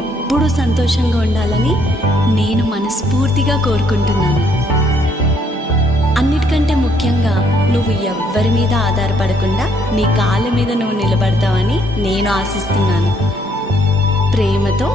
ఎప్పుడూ సంతోషంగా ఉండాలని నేను మనస్ఫూర్తిగా కోరుకుంటున్నాను. అన్నిటికంటే ముఖ్యంగా నువ్వు ఎవ్వరి మీద ఆధారపడకుండా నీ కాళ్ళ మీద నువ్వు నిలబడతావని నేను ఆశిస్తున్నాను. ప్రేమతో